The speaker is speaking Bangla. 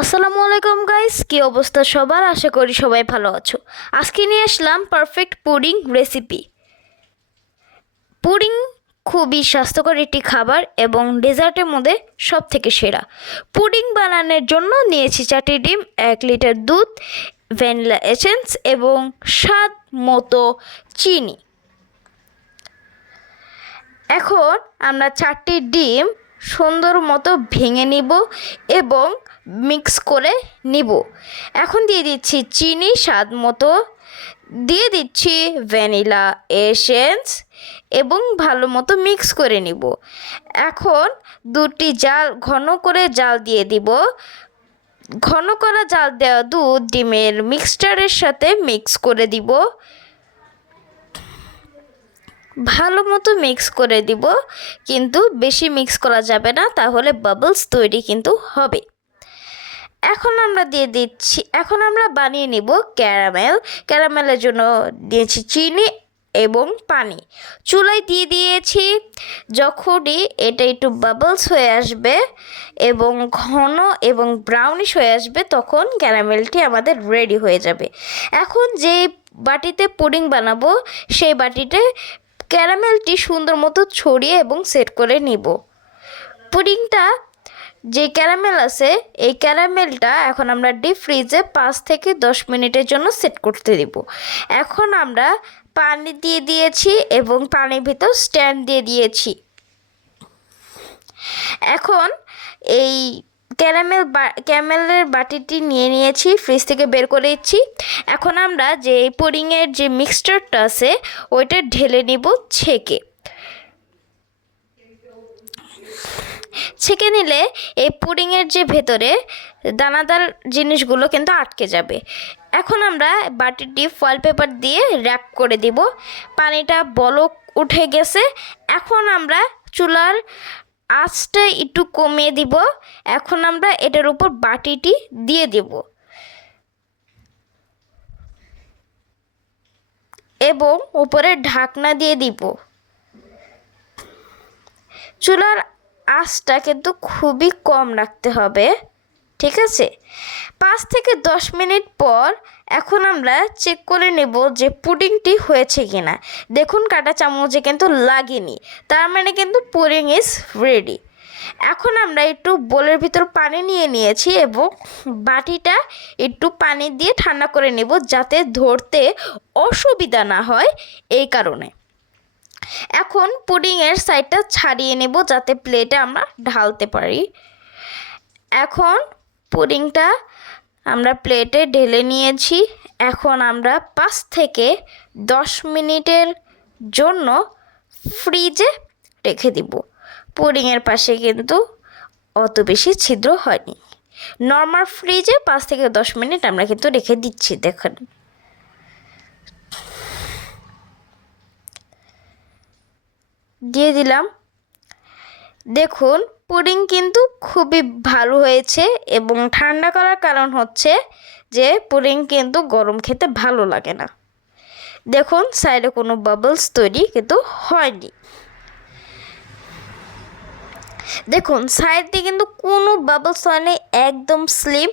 আসসালামু আলাইকুম গাইস, কি অবস্থা সবার? আশা করি সবাই ভালো আছো। আজকে নিয়ে আসলাম পারফেক্ট পুডিং রেসিপি। পুডিং খুবই স্বাস্থ্যকর একটি খাবার এবং ডেজার্টের মধ্যে সব থেকে সেরা। পুডিং বানানোর জন্য নিয়েছি 4টি ডিম, 1 লিটার দুধ, ভ্যানিলা এসেন্স এবং স্বাদ মতো চিনি। এখন আমরা 4টি ডিম সুন্দর মতো ভেঙে নিব এবং মিক্স করে নিব। এখন দিয়ে দিচ্ছি চিনি স্বাদ মতো, দিয়ে দিচ্ছি ভ্যানিলা এসেন্স এবং ভালো মতো মিক্স করে নিব। এখন দুধটি ঘন করে জাল দিয়ে দিব। ঘন করা জাল দেওয়া দুধ ডিমের মিক্সচারের সাথে মিক্স করে দিব। ভালো মতো মিক্স করে দিব, কিন্তু বেশি মিক্স করা যাবে না, তাহলে বাবলস তৈরি কিন্তু হবে। এখন আমরা বানিয়ে নিব ক্যারামেল। ক্যারামেলের জন্য দিয়েছি চিনি এবং পানি। চুলায় দিয়ে দিয়েছি। যখনই এটা একটু বাবলস হয়ে আসবে এবং ঘন এবং ব্রাউনিশ হয়ে আসবে, তখন ক্যারামেলটি আমাদের রেডি হয়ে যাবে। এখন যে বাটিতে পুডিং বানাবো, সেই বাটিতে ক্যারামেলটি সুন্দর মতো ছড়িয়ে এবং সেট করে নিব। পুডিংটা যে ক্যারামেল আছে, এই ক্যারামেলটা এখন আমরা ডিপ ফ্রিজে 5 থেকে 10 মিনিটের জন্য সেট করতে দিব। এখন আমরা পানি দিয়ে দিয়েছি এবং পানির ভিতর স্ট্যান্ড দিয়ে দিয়েছি। এখন এই ক্যারামেলের বাটিটি নিয়ে নিয়েছি, ফ্রিজ থেকে বের করে দিচ্ছি। এখন আমরা যে পুডিংয়ের যে মিক্সচারটা আছে, ওইটা ঢেলে নিব ছেঁকে নিলে এই পুডিংয়ের যে ভেতরে দানাদার জিনিসগুলো কিন্তু আটকে যাবে। এখন আমরা বাটিটি ফয়েল পেপার দিয়ে র্যাপ করে দিব। পানিটা বলক উঠে গেছে। এখন আমরা চুলার আঁচটা একটু কমিয়ে দিব। এখন আমরা এটার উপর বাটিটি দিয়ে দেব এবং উপরে ঢাকনা দিয়ে দিব। চুলার আঁচটা কিন্তু খুবই কম রাখতে হবে, ঠিক আছে? 5 থেকে 10 মিনিট পর এখন আমরা চেক করে নেব যে পুডিংটি হয়েছে কিনা। দেখুন, কাঁটা চামচে কিন্তু লাগেনি, তার মানে কিন্তু পুডিং ইজ রেডি। এখন আমরা একটু বোলের ভিতর পানি নিয়ে নিয়েছি এবং বাটিটা একটু পানি দিয়ে ঠান্ডা করে নেব, যাতে ধরতে অসুবিধা না হয়, এই কারণে। এখন পুডিংয়ের সাইডটা ছাড়িয়ে নেব, যাতে প্লেটে আমরা ঢালতে পারি। এখন পুডিংটা আমরা প্লেটে ঢেলে নিয়েছি। এখন আমরা 5 থেকে 10 মিনিটের জন্য ফ্রিজে রেখে দিব। পুডিংয়ের পাশে কিন্তু অত বেশি ছিদ্র হয়নি। নর্মাল ফ্রিজে 5 থেকে 10 মিনিট আমরা কিন্তু রেখে দিচ্ছি। দেখুন, দিয়ে দিলাম। দেখুন, পুডিং কিন্তু খুবই ভালো হয়েছে এবং ঠান্ডা করার কারণ হচ্ছে যে পুডিং কিন্তু গরম খেতে ভালো লাগে না। দেখুন, সাইডে কোনো বাবলস তৈরি কিন্তু হয়নি। দেখুন, সাইড দিয়ে কিন্তু কোনো বাবলস হয়নি, একদম স্লিম।